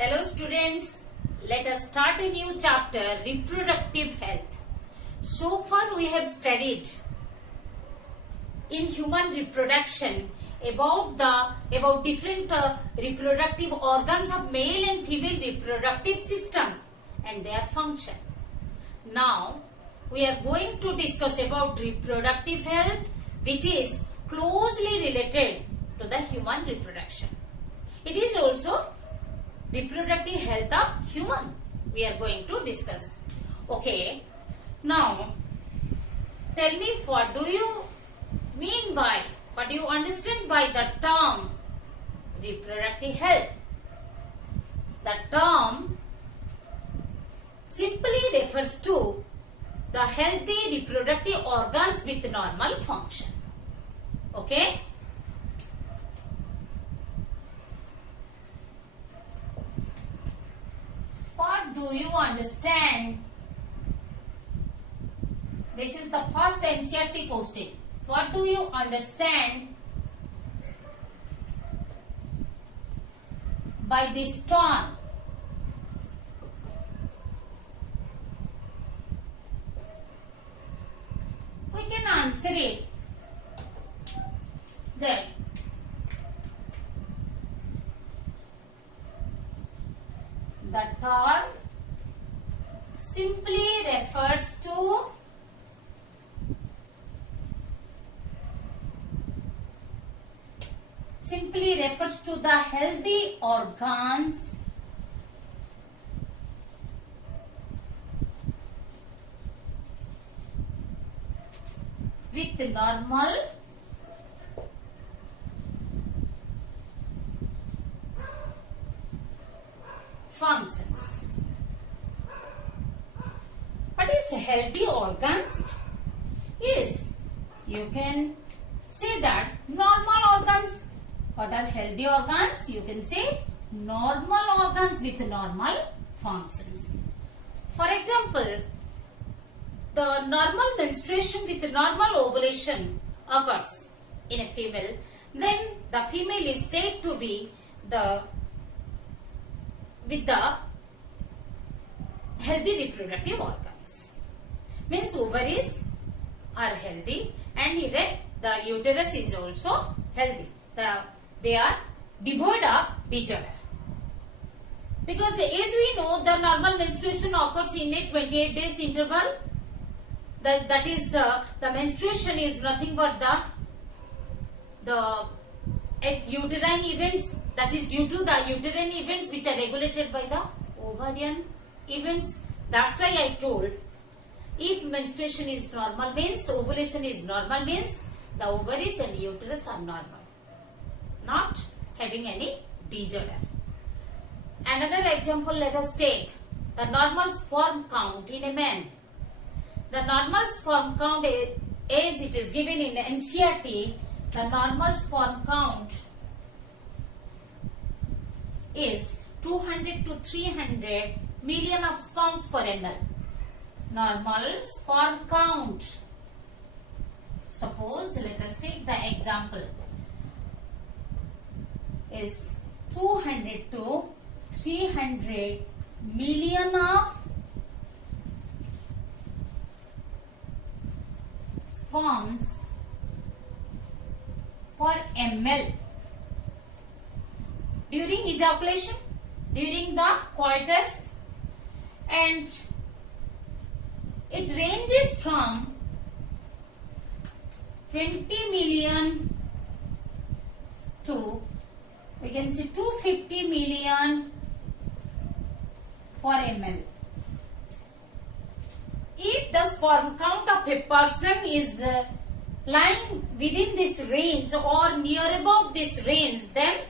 Hello students, let us start a new chapter, reproductive health. So far we have studied in human reproduction about different reproductive organs of male and female reproductive system and their function. Now we are going to discuss about reproductive health, which is closely related to the human reproduction. It is also reproductive health of human we are going to discuss. Okay, now tell me, what do you understand by the term reproductive health? The term simply refers to the healthy reproductive organs with normal function. Okay. What do you understand? This is the first NCERT question. What do you understand by this term? We can answer it that the term simply refers to the healthy organs with normal functions. What is healthy organs? Yes, you can say that normal organs. What are healthy organs? You can say normal organs with normal functions. For example, the normal menstruation with normal ovulation occurs in a female, then the female is said to be with the healthy reproductive organs. Means ovaries are healthy and even the uterus is also healthy. They are devoid of disorder. Because as we know, the normal menstruation occurs in a 28 days interval. That is the menstruation is nothing but the uterine events, that is due to the uterine events which are regulated by the ovarian events. That's why I told, if menstruation is normal means ovulation is normal, means the ovaries and uterus are normal, not having any disorder. Another example, let us take the normal sperm count in a man. The normal sperm count, as it is given in NCERT, the normal sperm count is 200 to 300 million of sperms per ml. Normal sperm count. Suppose, let us take the example, is 200 to 300 million of sperms per ml during ejaculation, during the coitus, and it ranges from 20 million to, we can say, 250 million per ml. If the sperm count of a person is lying within this range or near about this range, then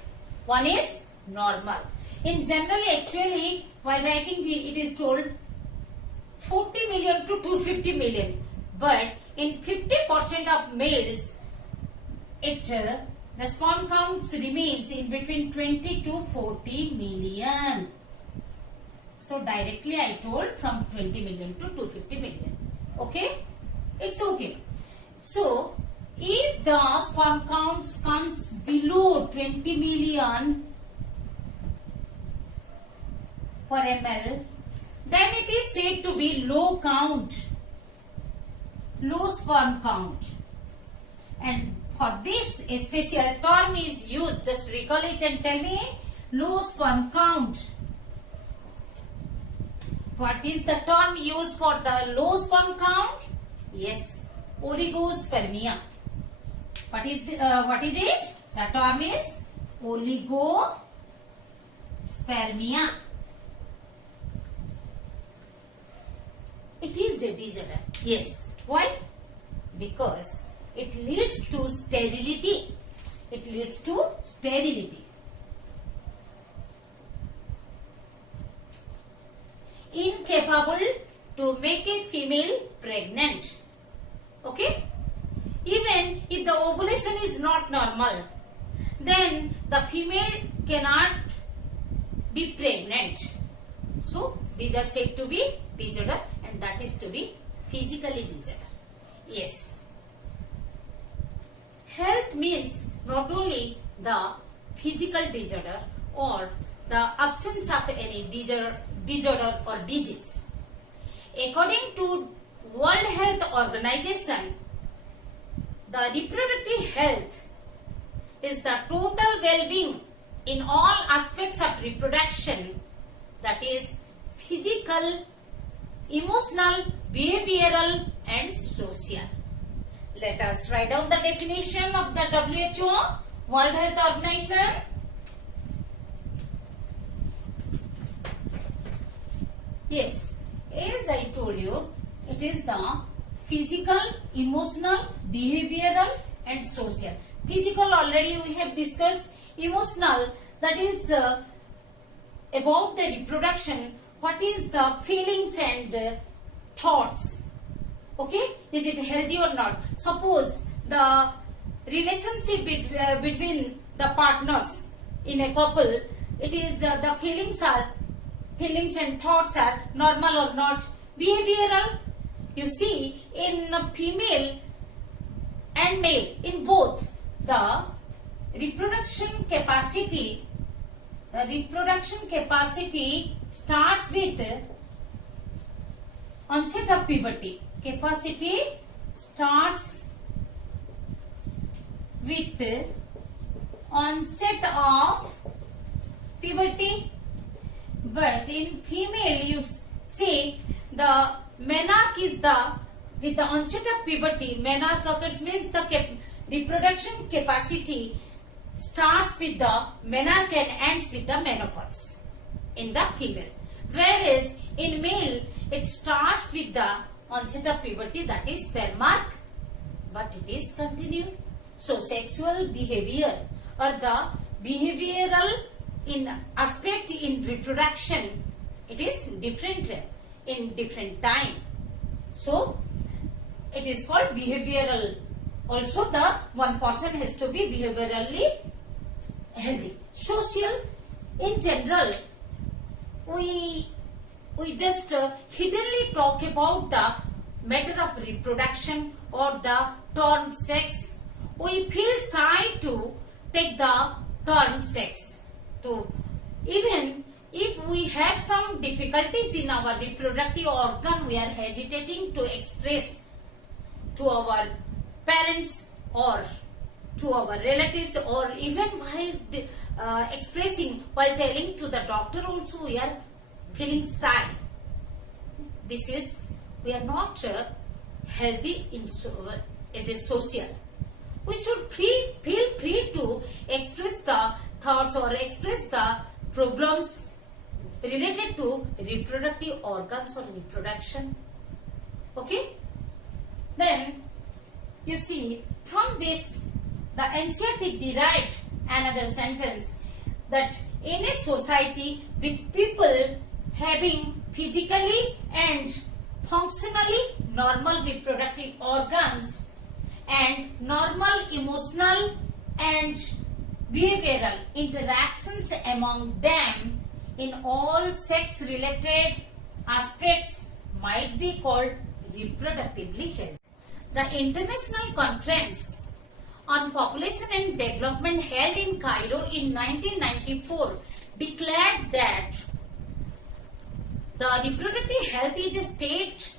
one is normal. In general, actually, while writing it is told 40 million to 250 million, but in 50% of males, the sperm count remains in between 20 to 40 million. So directly I told from 20 million to 250 million. Okay? It's okay. So if the sperm count comes below 20 million, per ml, then it is said to be low count, low sperm count. And for this, a special term is used. Just recall it and tell me. Low sperm count. What is the term used for the low sperm count? Yes, oligospermia. What is it? The term is oligospermia. It is a disorder. Yes. Why? Because it leads to sterility. It leads to sterility. Incapable to make a female pregnant. Okay? Even if the ovulation is not normal, then the female cannot be pregnant. So, these are said to be disorder, and that is to be physically disorder. Yes. Health means not only the physical disorder or the absence of any disorder or disease. According to World Health Organization, the reproductive health is the total well-being in all aspects of reproduction, that is physical, emotional, behavioral and social. Let us write down the definition of the WHO, World Health Organization. Yes, as I told you, it is the physical, emotional, behavioral and social. Physical already we have discussed. Emotional, that is about the reproduction. What is the feelings and thoughts? Okay, is it healthy or not? Suppose the relationship between the partners in a couple, it is the feelings and thoughts are normal or not. Behavioral, you see, in female and male, in both, the reproduction capacity starts with onset of puberty. Capacity starts with onset of puberty. But in female, you see, the menarche is with the onset of puberty, menarche occurs means the reproduction capacity starts with the menarche and ends with the menopause in the female. Whereas in male, it starts with the onset of puberty, that is spermarche, but it is continued. So sexual behavior or the behavioral in aspect in reproduction, it is different in different time. So it is called behavioral. Also the one person has to be behaviorally healthy. Social, in general, we just hiddenly talk about the matter of reproduction or the term sex. We feel shy to take the term sex. Even if we have some difficulties in our reproductive organ, we are hesitating to express to our parents or to our relatives, or even while expressing, while telling to the doctor also, we are feeling shy. This is, we are not healthy as a social. We should feel free to express the thoughts or express the problems related to reproductive organs or reproduction. Okay? Then you see, from this the Asiatic derived another sentence, that in a society with people having physically and functionally normal reproductive organs and normal emotional and behavioral interactions among them in all sex related aspects might be called reproductively healthy. The International Conference on Population and Development held in Cairo in 1994 declared that The reproductive health is a state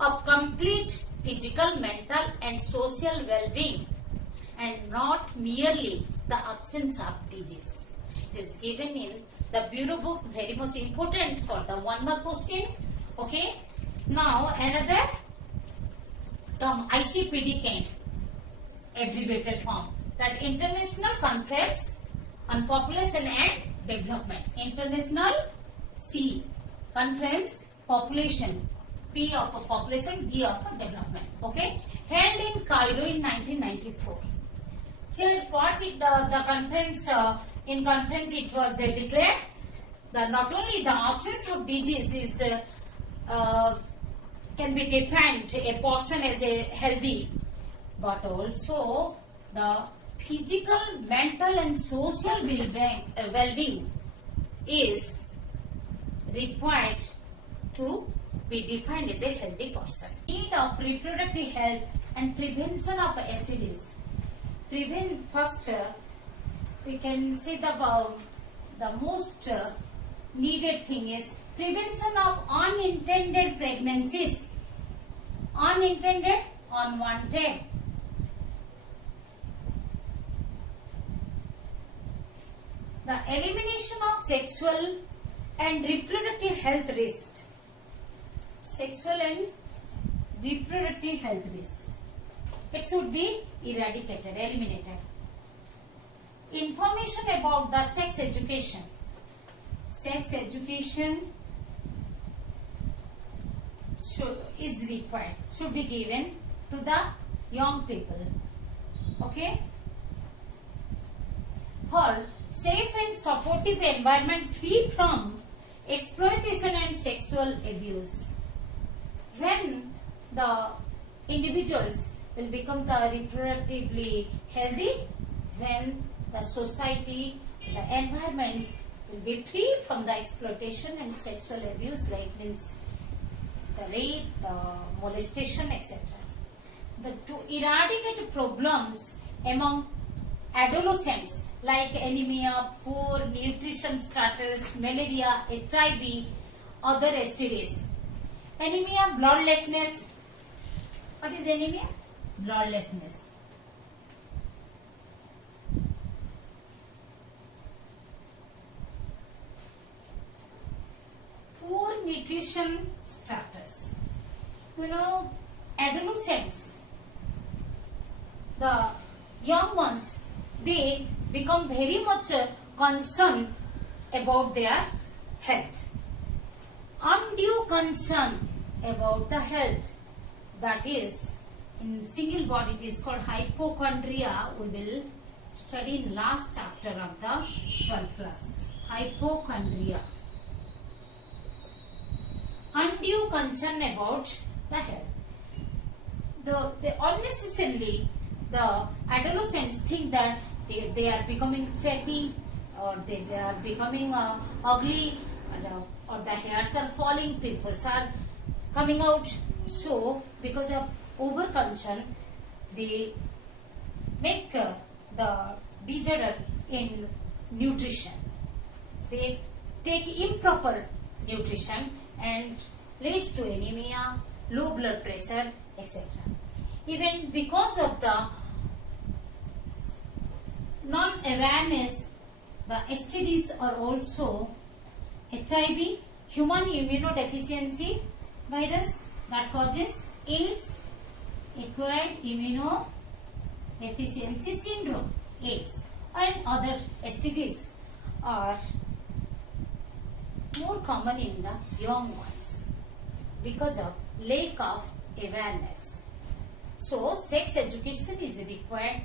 of complete physical, mental and social well-being and not merely the absence of disease. It is given in the Bureau book, very much important for the 1 mark question. Okay. Now another term, ICPD-10, abbreviated form, that International Conference on Population and Development. International C, Conference, Population, P of population, D of development. Okay, held in Cairo in 1994. Here, what the conference in conference it was declared that not only the absence of disease is can be defined a person as a healthy, but also the physical, mental and social well-being is required to be defined as a healthy person. Need of reproductive health and prevention of STDs. First, we can say the most needed thing is prevention of unintended pregnancies, unintended, unwanted. The elimination of sexual and reproductive health risks. Sexual and reproductive health risks. It should be eradicated, eliminated. Information about the sex education. Sex education is required, should be given to the young people. Okay. For safe and supportive environment free from exploitation and sexual abuse. When the individuals will become the reproductively healthy, when the society, the environment will be free from the exploitation and sexual abuse, like means the rape, the molestation, etc. To eradicate problems among adolescents like anemia, poor nutrition status, malaria, HIV, other STDs. Anemia, bloodlessness. What is anemia? Bloodlessness. Poor nutrition status. You know, adolescents, the young ones, they become very much concerned about their health. Undue concern about the health, that is, in single body it is called hypochondria. We will study in last chapter of the 12th class. Hypochondria. Undue concern about the health. They unnecessarily, the adolescents think that they are becoming fatty, or they are becoming ugly, or the hairs are falling, pimples are coming out. So, because of over concern, they make the disorder in nutrition. They take improper nutrition and leads to anemia, low blood pressure, etc. Even because of the non-awareness, the STDs are also HIV, human immunodeficiency virus, that causes AIDS, acquired immunodeficiency syndrome, AIDS, and other STDs are more common in the young ones because of lack of awareness. So, sex education is required